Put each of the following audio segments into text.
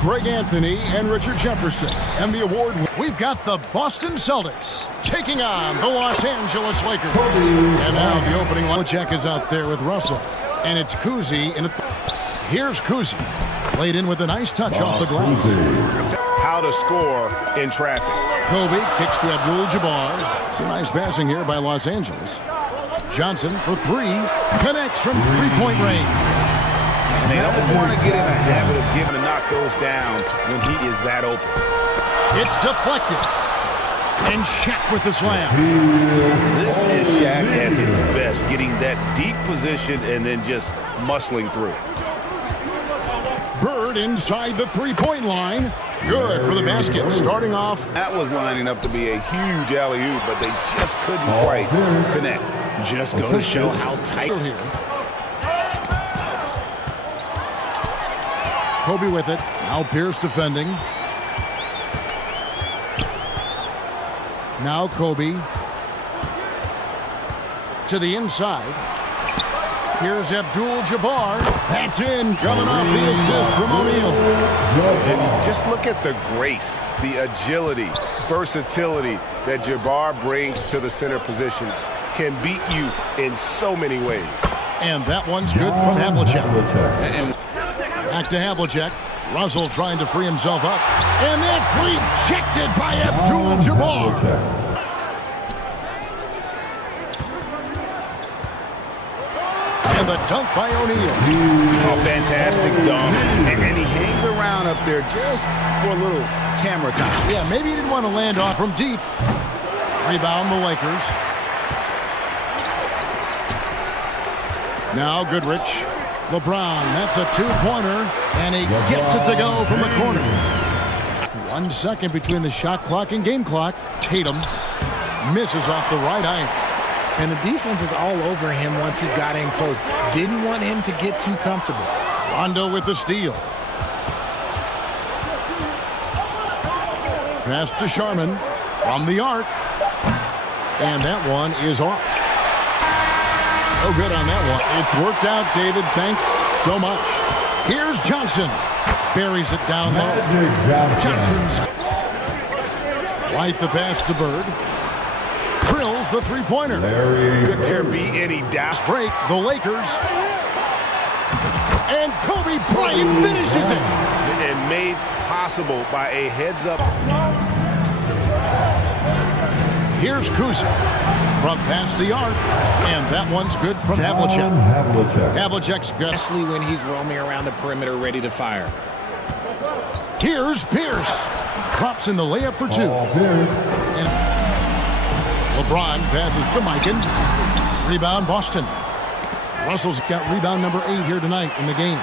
Greg Anthony and Richard Jefferson. And the award, we've got the Boston Celtics taking on the Los Angeles Lakers. And now the opening line check is out there with Russell. And it's Cousy. Here's Cousy. Laid in with a nice touch off the glass. How to score in traffic. Kobe kicks to Abdul-Jabbar. Some nice passing here by Los Angeles. Johnson for three. Connects from three-point range. And they don't want to get in a habit of giving to knock those down when he is that open. It's deflected. And Shaq with the slam. This is Shaq at his best, getting that deep position and then just muscling through. Bird inside the three-point line. Good for the basket. Starting off. That was lining up to be a huge alley-oop, but they just couldn't quite connect. Just go to show how tight here. Kobe with it. Now Pierce defending. Now Kobe. To the inside. Here's Abdul-Jabbar. That's in. Coming off the assist from O'Neal. And just look at the grace, the agility, versatility that Jabbar brings to the center position. Can beat you in so many ways. And that one's good from Havlicek. Back to Havlicek. Russell trying to free himself up. And that's rejected by Abdul-Jabbar. And the dunk by O'Neal. Oh, fantastic dunk. And he hangs around up there just for a little camera time. Yeah, maybe he didn't want to land off from deep. Rebound the Lakers. Now Goodrich. LeBron, that's a two-pointer, and he gets it to go from the corner. 1 second between the shot clock and game clock. Tatum misses off the right iron. And the defense was all over him once he got in close. Didn't want him to get too comfortable. Rondo with the steal. Pass to Sharman from the arc. And that one is off. Oh, good on that one. It's worked out, David. Thanks so much. Here's Johnson. Buries it down low. Johnson's. White the pass to Bird. Drills the three-pointer. Could there be any doubt? Break the Lakers. And Kobe Bryant finishes it. And made possible by a heads-up. Here's Cousy from past the arc. And that one's good from Havlicek. Havlicek's got. Especially when he's roaming around the perimeter ready to fire. Here's Pierce. Drops in the layup for two. And LeBron passes to Mikan. Rebound Boston. Russell's got rebound number 8 here tonight in the game.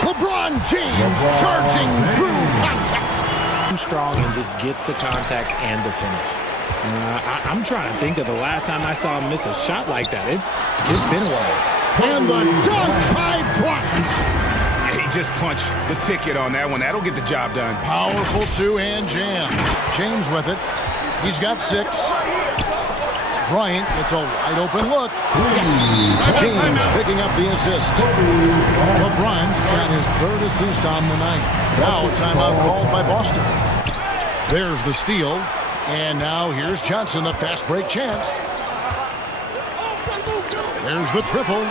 LeBron James charging through contact. Too strong and just gets the contact and the finish. I'm trying to think of the last time I saw him miss a shot like that. It's been a while. And the dunk by Bryant. He just punched the ticket on that one. That'll get the job done. Powerful two-hand jam. James with it. He's got 6. Bryant gets a wide open look. Yes! James picking up the assist. LeBron's got his 3rd assist on the night. Now a timeout called by Boston. There's the steal. And now here's Johnson, the fast break chance. There's the triple.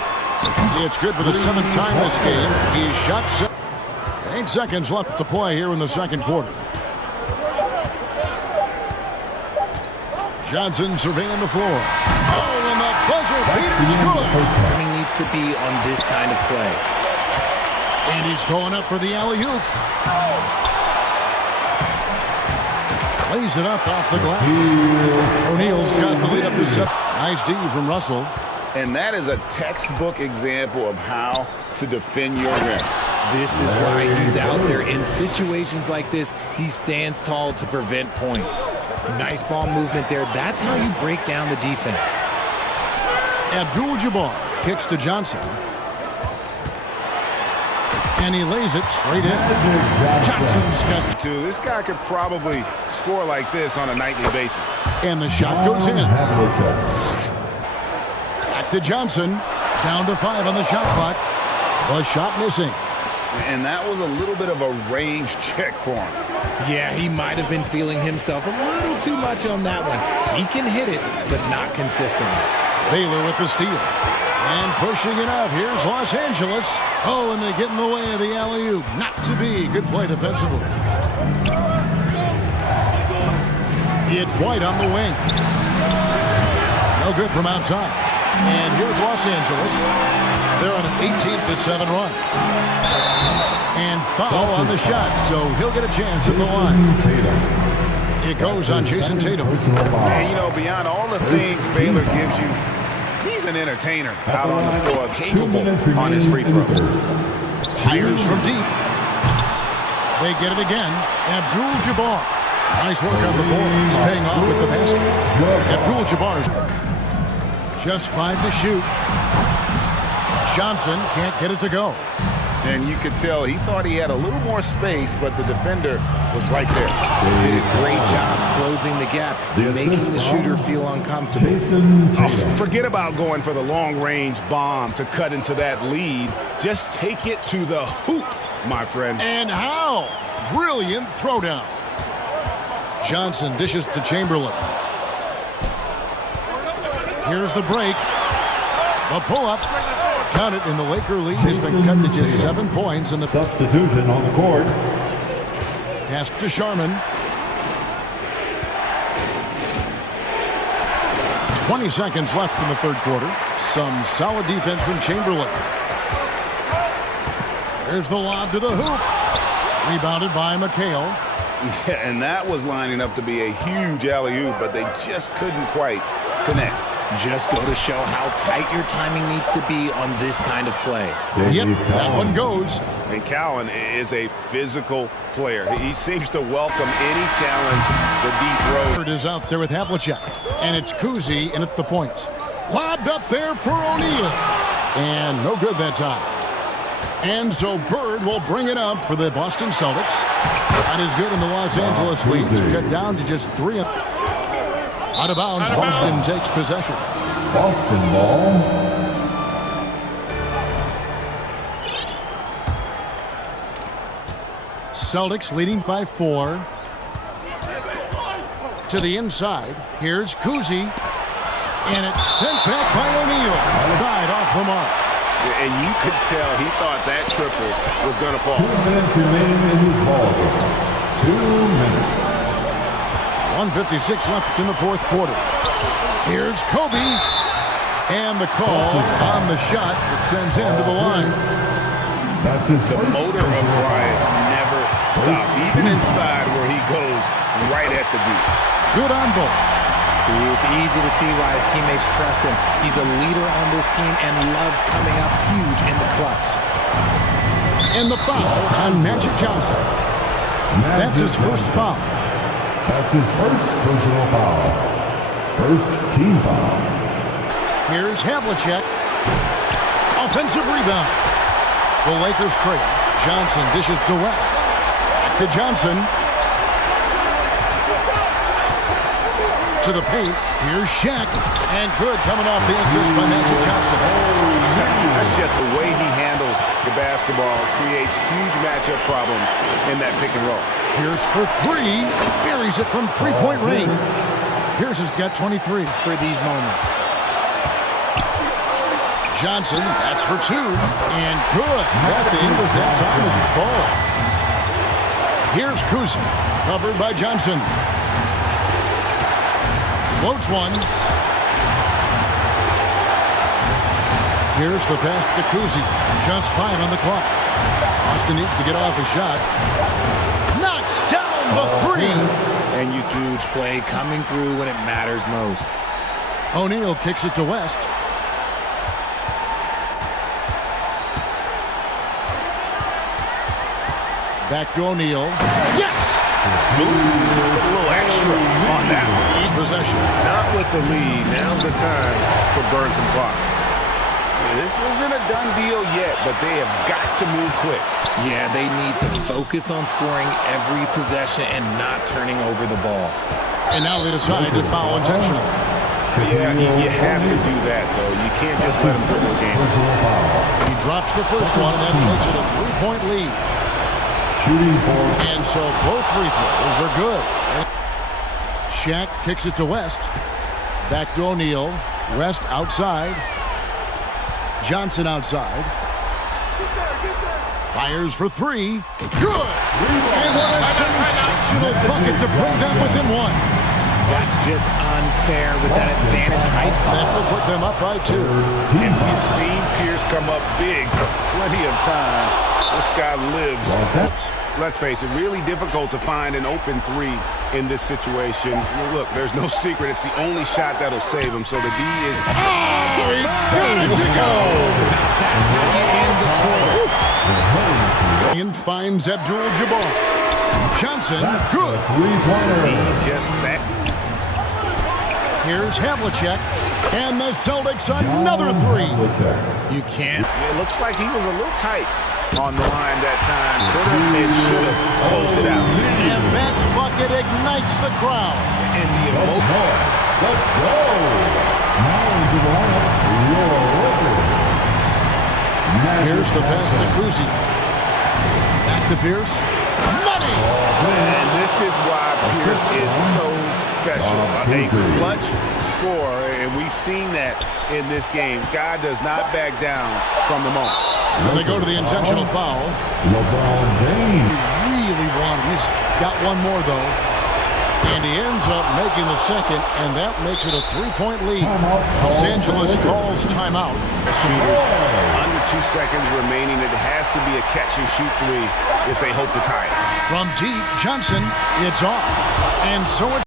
It's good for the 7th time this game. He's shot 7. 8 seconds left to play here in the second quarter. Johnson surveying the floor. Oh, and the buzzer beater's good. He needs to be on this kind of play. And he's going up for the alley-oop. Lays it up off the glass. O'Neal's got the lead up to 7. Nice D from Russell. And that is a textbook example of how to defend your rim. This is why he's out there. In situations like this, he stands tall to prevent points. Nice ball movement there. That's how you break down the defense. Abdul-Jabbar kicks to Johnson. And he lays it straight in. Johnson's got 2. This guy could probably score like this on a nightly basis. And the shot goes in. Back to Johnson. Down to 5 on the shot clock. The shot missing. And that was a little bit of a range check for him. Yeah, he might have been feeling himself a little too much on that one. He can hit it, but not consistently. Baylor with the steal. And pushing it out. Here's Los Angeles. Oh, and they get in the way of the alley-oop. Not to be. Good play defensively. It's White on the wing. No good from outside. And here's Los Angeles. They're on an 18-7 run. And foul on the shot, so he'll get a chance at the line. It goes on Jason Tatum. And, you know, beyond all the things Baylor gives you, he's an entertainer out on the floor, capable on his free throw. Fires from deep. They get it again. Abdul-Jabbar. Nice work on the board. He's paying off with the basket. Abdul-Jabbar just 5 to shoot. Johnson can't get it to go. And you could tell he thought he had a little more space, but the defender was right there. Did a great job closing the gap, making the shooter feel uncomfortable. Oh, forget about going for the long-range bomb to cut into that lead. Just take it to the hoop, my friend. And how? Brilliant throwdown. Johnson dishes to Chamberlain. Here's the break. The pull-up. Count it, and the Laker lead has been cut to just 7 points in the substitution on the court. Pass to Sharman. 20 seconds left in the third quarter. Some solid defense from Chamberlain. There's the lob to the hoop. Rebounded by McHale. Yeah, and that was lining up to be a huge alley-oop, but they just couldn't quite connect. Just go to show how tight your timing needs to be on this kind of play. Yep, that one goes. And Cowan is a physical player. He seems to welcome any challenge the deep road. Bird is out there with Havlicek, and it's Kuzi in at the point. Lobbed up there for O'Neal, and no good that time. And so Bird will bring it up for the Boston Celtics. That is good, and the Los Angeles leads cut down to just 3. Out of bounds, Boston takes possession. Boston ball. Celtics leading by 4. To the inside. Here's Kuzi. And it's sent back by O'Neal. Died off the mark. And you could tell he thought that triple was going to fall. 2 minutes remaining in this ball game. 2 minutes. 1:56 left in the fourth quarter. Here's Kobe. And the call on the shot that sends him to the line. That's his The motor of Bryant never stops, even inside where he goes right at the beat. Good on both. See, it's easy to see why his teammates trust him. He's a leader on this team and loves coming up huge in the clutch. And the foul on Magic Johnson. That's his first foul. That's his first personal foul. First team foul. Here's Havlicek. Offensive rebound. The Lakers trail. Johnson dishes to West. Back to Johnson. To the paint. Here's Shaq. And good coming off the assist by Magic Johnson. That's just the way he handles the basketball. Creates huge matchup problems in that pick and roll. Pierce for 3. Buries it from three-point range. Pierce has got 23. For these moments. Johnson, that's for 2. And good. Nothing was that time as it falls. Here's Kuzi. Covered by Johnson. Floats one. Here's the pass to Kuzi. Just 5 on the clock. Boston needs to get off a shot. Knocks down the 3. And you huge play coming through when it matters most. O'Neal kicks it to West. Back to O'Neal. Yes! A little extra on that one. Possession. Not with the lead. Now's the time to burn some clock. This isn't a done deal yet, but they have got to move quick. Yeah, they need to focus on scoring every possession and not turning over the ball. And now they decide to foul intentionally. Yeah, you have to do that, though. You can't just let him dribble the game. He drops the first one, and that makes it a 3-point lead. And so both free throws are good. Shaq kicks it to West. Back to O'Neal. West outside. Johnson outside. Fires for three. Good! And what a sensational bucket to bring them within one. That's just unfair with that advantage height. That will put them up by 2. And we've seen Pierce come up big plenty of times. This guy lives. Let's face it, really difficult to find an open three in this situation. Look, there's no secret. It's the only shot that'll save him. So the D is... Oh, he got it to go! That's how you end the quarter. And finds Abdul-Jabbar. Johnson, good. D just set. Here's Havlicek. And the Celtics another three. You can't. It looks like he was a little tight on the line that time. Could have and should have closed it out. And that bucket ignites the crowd. And the emotion. Let's go. Now into the lineup, your record. Here's the pass to Kuzi. Back to Pierce. Money! And this is why Pierce is so special. A clutch scorer, and we've seen that in this game. God does not back down from the moment. And they go to the intentional foul. LeBron James. Really wanted. He's got one more, though. And he ends up making the second, and that makes it a 3-point lead. Los Angeles calls timeout. Shooters, under 2 seconds remaining. It has to be a catch-and-shoot three if they hope to tie it. From deep, Johnson, it's off. And so it's